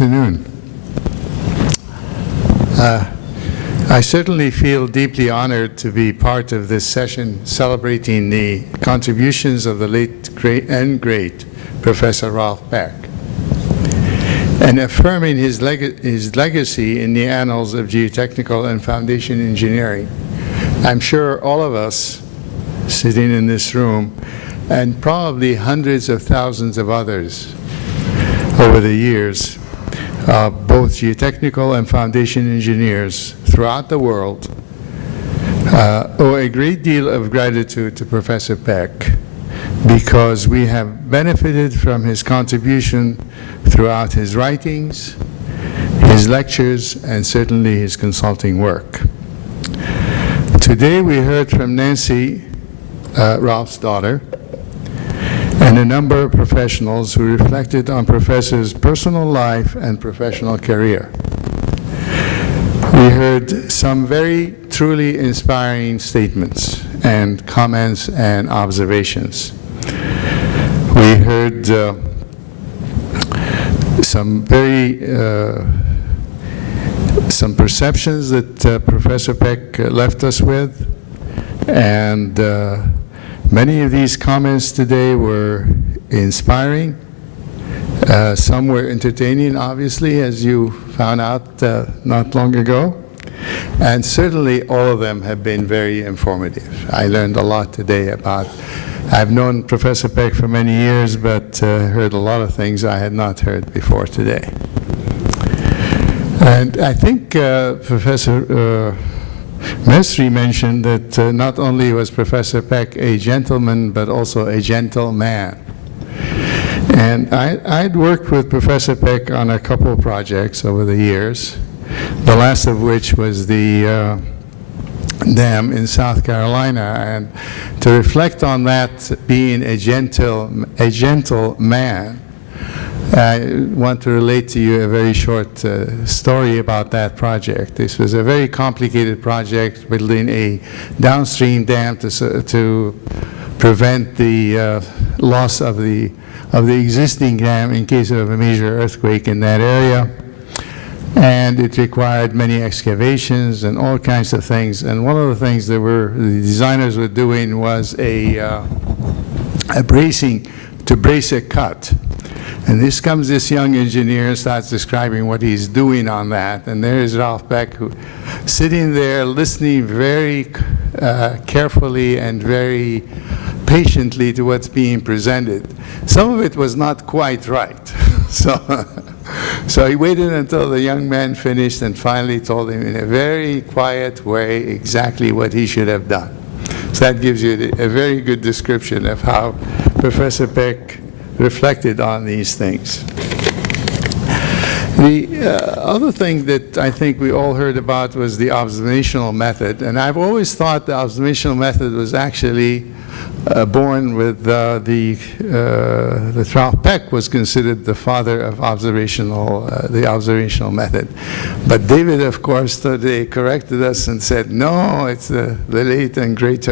afternoon. I certainly feel deeply honored to be part of this session celebrating the contributions of the late great Professor Ralph Peck and affirming his legacy in the annals of geotechnical and foundation engineering. I'm sure all of us sitting in this room, and probably hundreds of thousands of others over the years, both geotechnical and foundation engineers throughout the world, owe a great deal of gratitude to Professor Peck because we have benefited from his contribution throughout his writings, his lectures, and certainly his consulting work. Today we heard from Nancy, Ralph's daughter, and a number of professionals who reflected on Professor's personal life and professional career. We heard some very truly inspiring statements and comments and observations. We heard some perceptions that Professor Peck left us with, and many of these comments today were inspiring. Some were entertaining, obviously, as you found out not long ago. And certainly all of them have been very informative. I learned a lot today about, I've known Professor Peck for many years, but heard a lot of things I had not heard before today. And I think Professor Mesri mentioned that not only was Professor Peck a gentleman, but also a gentle man. And I'd worked with Professor Peck on a couple of projects over the years, the last of which was the dam in South Carolina. And to reflect on that being a gentle man, I want to relate to you a very short story about that project. This was a very complicated project, building a downstream dam to prevent the loss of the existing dam in case of a major earthquake in that area. And it required many excavations and all kinds of things. And one of the things that the designers were doing was a bracing to brace a cut. And this young engineer and starts describing what he's doing on that. And there is Ralph Peck, who sitting there listening very carefully and very patiently to what's being presented. Some of it was not quite right. So he waited until the young man finished and finally told him in a very quiet way exactly what he should have done. So that gives you a very good description of how Professor Peck reflected on these things. The other thing that I think we all heard about was the observational method. And I've always thought the observational method was actually born with that Ralph Peck was considered the father of the observational method. But David, of course, today corrected us and said, no, it's the late and great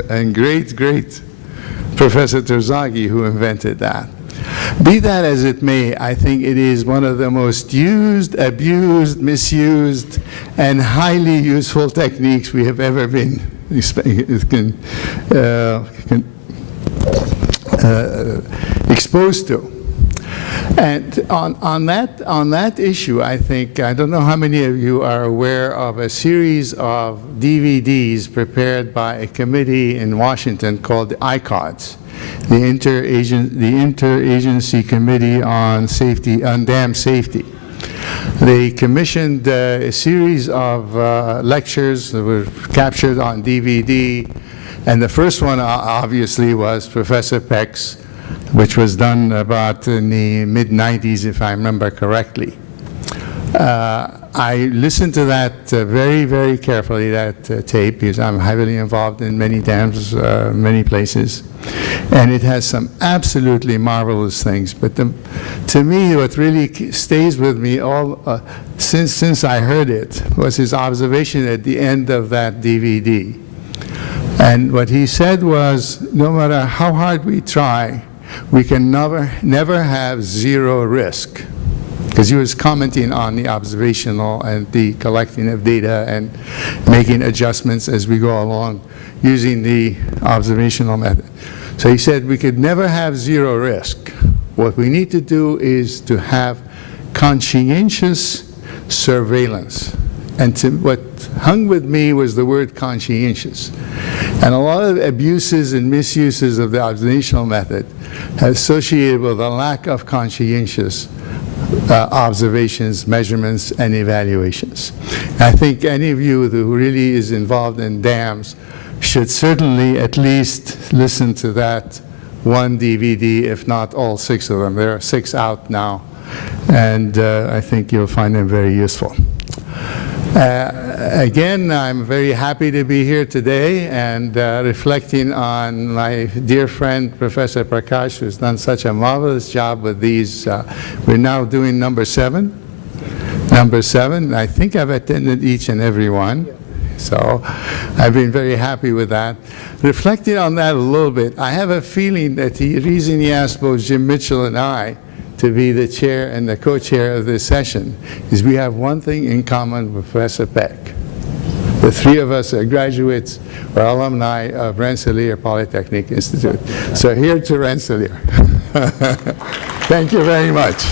Professor Terzaghi who invented that. Be that as it may, I think it is one of the most used, abused, misused, and highly useful techniques we have ever been exposed to. And on that issue, I think, I don't know how many of you are aware of a series of DVDs prepared by a committee in Washington called the ICODS, the Interagency Committee on Dam Safety. They commissioned a series of lectures that were captured on DVD, and the first one obviously was Professor Peck's, which was done about in the mid-90s, if I remember correctly. I listened to that very, very carefully, that tape, because I'm heavily involved in many dams, many places. And it has some absolutely marvelous things. But to me, what really stays with me since I heard it was his observation at the end of that DVD. And what he said was, no matter how hard we try, we can never have zero risk. because he was commenting on the observational and the collecting of data and making adjustments as we go along using the observational method. So he said we could never have zero risk. What we need to do is to have conscientious surveillance. And what hung with me was the word conscientious. And a lot of abuses and misuses of the observational method are associated with a lack of conscientious observations, measurements, and evaluations. I think any of you who really is involved in dams should certainly at least listen to that one DVD, if not all 6 of them. There are 6 out now, and I think you'll find them very useful. Again, I'm very happy to be here today and reflecting on my dear friend, Professor Prakash, who's done such a marvelous job with these. We're now doing number 7. Number 7, I think I've attended each and every one. So I've been very happy with that. Reflecting on that a little bit, I have a feeling that the reason he asked both Jim Mitchell and I to be the chair and the co-chair of this session is we have one thing in common with Professor Peck. The 3 of us are graduates or alumni of Rensselaer Polytechnic Institute. So here to Rensselaer. Thank you very much.